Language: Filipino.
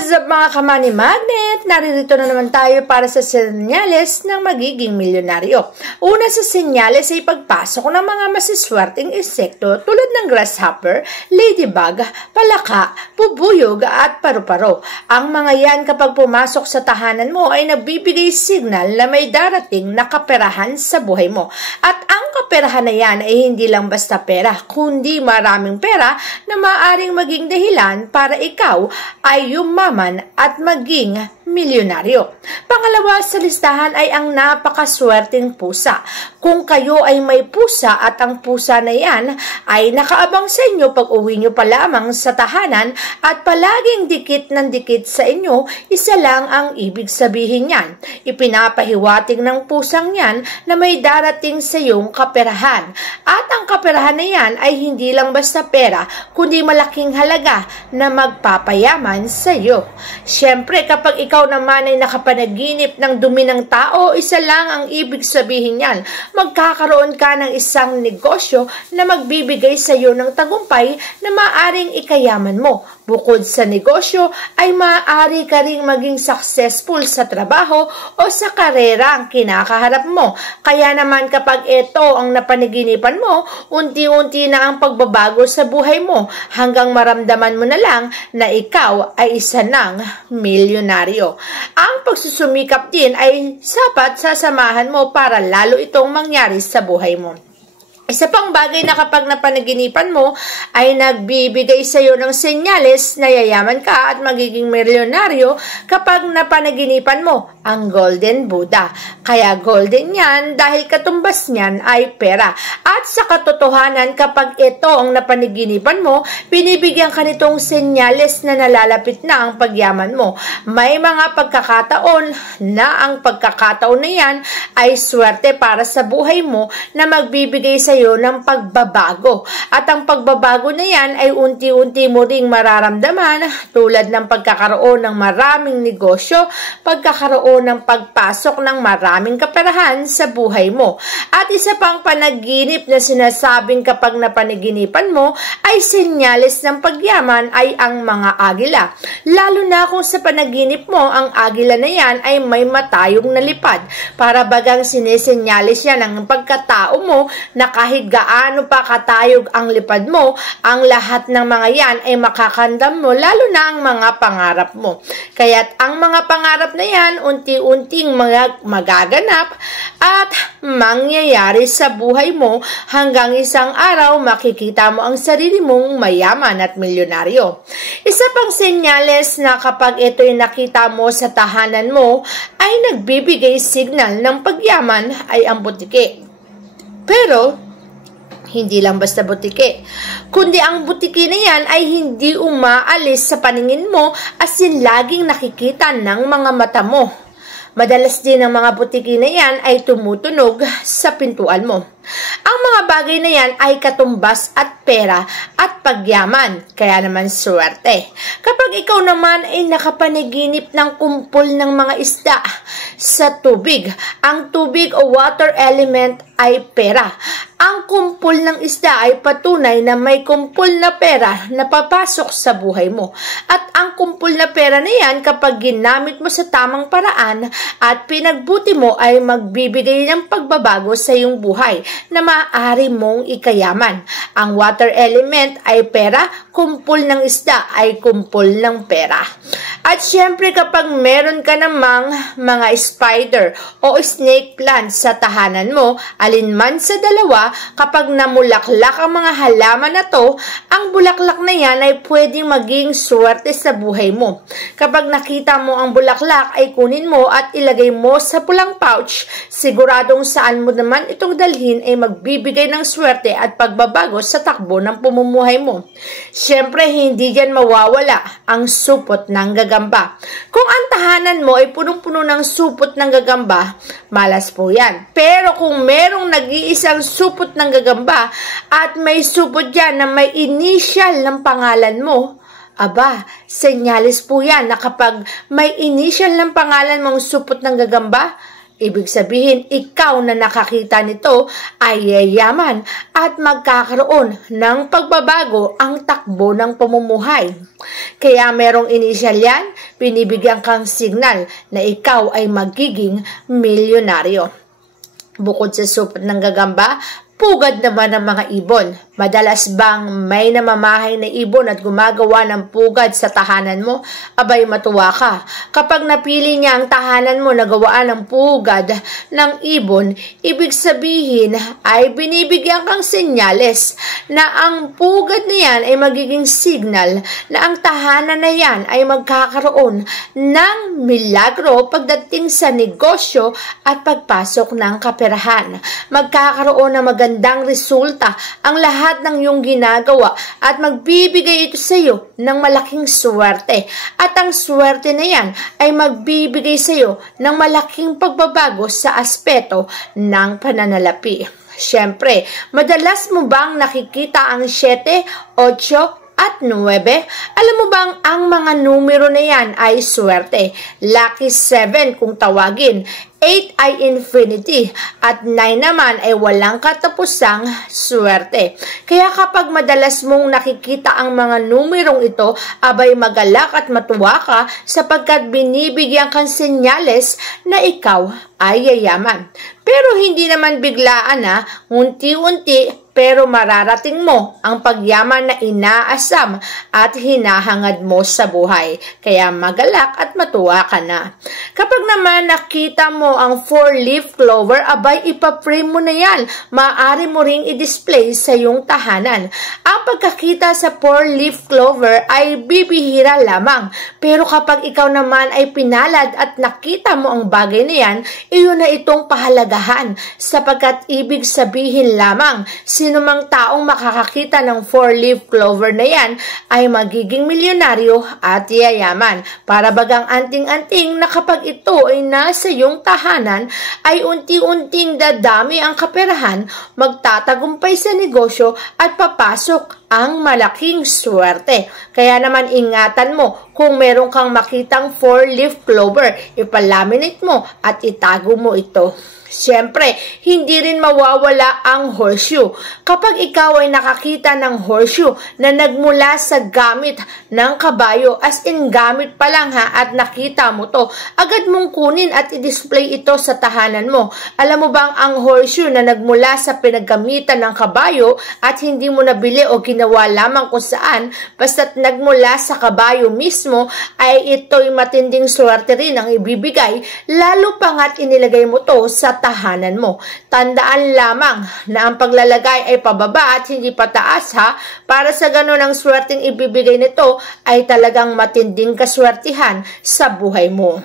What's up mga kamani magnet? Naririto na naman tayo para sa senyales ng magiging milyonaryo. Una sa senyales ay pagpasok ng mga masiswerteng insekto tulad ng grasshopper, ladybug, palaka, bubuyog at paru-paro. Ang mga yan kapag pumasok sa tahanan mo ay nagbibigay signal na may darating na kaperahan sa buhay mo. At ang kaperahan na yan ay hindi lang basta pera, kundi maraming pera na maaaring maging dahilan para ikaw ay yumaman at maging milyonaryo. Pangalawa sa listahan ay ang napakaswerteng pusa. Kung kayo ay may pusa at ang pusa na yan ay nakaabang sa inyo pag uwi nyo pa lamang sa tahanan at palaging dikit ng dikit sa inyo, isa lang ang ibig sabihin yan. Ipinapahiwatig ng pusang yan na may darating sa iyong kaperahan. At ang kaperahan na yan ay hindi lang basta pera, kundi malaking halaga na magpapayaman sa iyo. Siyempre, kapag ikaw naman ay nakapanaginip ng dumi ng tao, isa lang ang ibig sabihin yan. Magkakaroon ka ng isang negosyo na magbibigay sa iyo ng tagumpay na maaring ikayaman mo. Bukod sa negosyo, ay maaari ka ring maging successful sa trabaho o sa karera ang kinakaharap mo. Kaya naman kapag ito ang napanaginipan mo, unti-unti na ang pagbabago sa buhay mo hanggang maramdaman mo na lang na ikaw ay isa ng milyonaryo. Ang pagsusumikap din ay sapat sasamahan mo para lalo itong mangyari sa buhay mo. Isa pang bagay na kapag napanaginipan mo ay nagbibigay sa iyo ng senyales na yayaman ka at magiging milyonaryo kapag napanaginipan mo ang Golden Buddha. Kaya golden yan dahil katumbas niyan ay pera. At sa katotohanan kapag ito ang napanaginipan mo, binibigyan ka nitong senyales na nalalapit na ang pagyaman mo. May mga pagkakataon na ang pagkakataon na yan ay swerte para sa buhay mo na magbibigay sa iyo ng pagbabago. At ang pagbabago na yan ay unti-unti mo ring mararamdaman tulad ng pagkakaroon ng maraming negosyo, pagkakaroon ng pagpasok ng maraming kaperahan sa buhay mo. At isa pang panaginip na sinasabing kapag napanaginipan mo ay senyales ng pagyaman ay ang mga agila. Lalo na kung sa panaginip mo ang agila na yan ay may matayog na lipad. Para bagang sinesenyales yan ang pagkatao mo na kahit gaano pa katayog ang lipad mo, ang lahat ng mga yan ay makakandam mo, lalo na ang mga pangarap mo. Kaya't ang mga pangarap na yan, unti-unting magaganap at mangyayari sa buhay mo hanggang isang araw makikita mo ang sarili mong mayaman at milyonaryo. Isa pang senyales na kapag ito'y nakita mo sa tahanan mo ay nagbibigay signal ng pagyaman ay ang butike. Pero hindi lang basta butike, kundi ang butike na yan ay hindi umaalis sa paningin mo as in laging nakikita ng mga mata mo. Madalas din ang mga butike na yan ay tumutunog sa pintuan mo. Ang mga bagay na yan ay katumbas at pera at pagyaman, kaya naman swerte. Kapag ikaw naman ay nakapanaginip ng kumpol ng mga isda sa tubig, ang tubig o water element ay pera. Ang kumpol ng isda ay patunay na may kumpol na pera na papasok sa buhay mo. At ang kumpol na pera na yan kapag ginamit mo sa tamang paraan at pinagbuti mo ay magbibigay ng pagbabago sa iyong buhay na maaari mong ikayaman. Ang water element ay pera, kumpol ng isda ay kumpol ng pera. At syempre kapag meron ka namang mga spider o snake plant sa tahanan mo, alinman sa dalawa, kapag namulaklak ang mga halaman na to, ang bulaklak na yan ay pwedeng maging swerte sa buhay mo. Kapag nakita mo ang bulaklak ay kunin mo at ilagay mo sa pulang pouch, siguradong saan mo naman itong dalhin ay magbibigay ng swerte at pagbabago sa takbo ng pumumuhay mo. Siyempre, hindi dyan mawawala ang supot ng gagamba. Kung ang tahanan mo ay punong-puno ng supot ng gagamba, malas po yan. Pero kung merong nag-iisang supot ng gagamba at may supot dyan na may initial ng pangalan mo, aba, senyales po yan na kapag may initial ng pangalan mong supot ng gagamba, Ibig sabihin, ikaw na nakakita nito ay yayaman at magkakaroon ng pagbabago ang takbo ng pamumuhay. Kaya merong inisyal yan, binibigyan kang signal na ikaw ay magiging milyonaryo. Bukod sa supot ng gagamba, pugad naman ng mga ibon. Madalas bang may namamahay na ibon at gumagawa ng pugad sa tahanan mo? Abay, matuwa ka. Kapag napili niya ang tahanan mo na gawaan ng pugad ng ibon, ibig sabihin ay binibigyan kang senyales na ang pugad na yan ay magiging signal na ang tahanan na yan ay magkakaroon ng milagro pagdating sa negosyo at pagpasok ng kaperahan. Magkakaroon ng magandang resulta ang lahat ng iyong ginagawa at magbibigay ito sa iyo ng malaking swerte. At ang swerte na yan ay magbibigay sa iyo ng malaking pagbabago sa aspeto ng pananalapi. Siyempre, madalas mo bang nakikita ang 7, 8, at 9? Alam mo bang ang mga numero na yan ay swerte? Lucky 7 kung tawagin, 8 ay infinity, at 9 naman ay walang katapusang swerte. Kaya kapag madalas mong nakikita ang mga numerong ito, abay magalak at matuwa ka sapagkat binibigyan kang senyales na ikaw ay yayaman. Pero hindi naman biglaan na, unti-unti pero mararating mo ang pagyaman na inaasam at hinahangad mo sa buhay. Kaya magalak at matuwa ka na. Kapag naman nakita mo ang 4-leaf clover, abay ipa-frame mo na yan. Maaari mo ring i-display sa iyong tahanan. Ang pagkakita sa 4-leaf clover ay bibihira lamang. Pero kapag ikaw naman ay pinalad at nakita mo ang bagay na yan, iyon na itong pahalagahan. Sapagkat ibig sabihin lamang, sino mang taong makakakita ng 4-leaf clover na yan ay magiging milyonaryo at yayaman. Para bagang anting-anting na kapag ito ay nasa iyong tahanan, ay unti-unting dadami ang kaperahan, magtatagumpay sa negosyo at papasok ang malaking swerte. Kaya naman ingatan mo, kung meron kang makitang 4-leaf clover, ipalaminate mo at itago mo ito. Siyempre, hindi rin mawawala ang horseshoe. Kapag ikaw ay nakakita ng horseshoe na nagmula sa gamit ng kabayo, as in gamit pa lang ha, at nakita mo to, agad mong kunin at i-display ito sa tahanan mo. Alam mo bang ang horseshoe na nagmula sa pinaggamitan ng kabayo at hindi mo nabili o ginawa lamang kung saan, basta't nagmula sa kabayo mismo, ay ito'y matinding swerte rin ang ibibigay, lalo pa nga't inilagay mo to sa tahanan mo. Tandaan lamang na ang paglalagay ay pababa at hindi pataas ha, para sa ganun ang swerteng ibibigay nito ay talagang matinding kaswertihan sa buhay mo.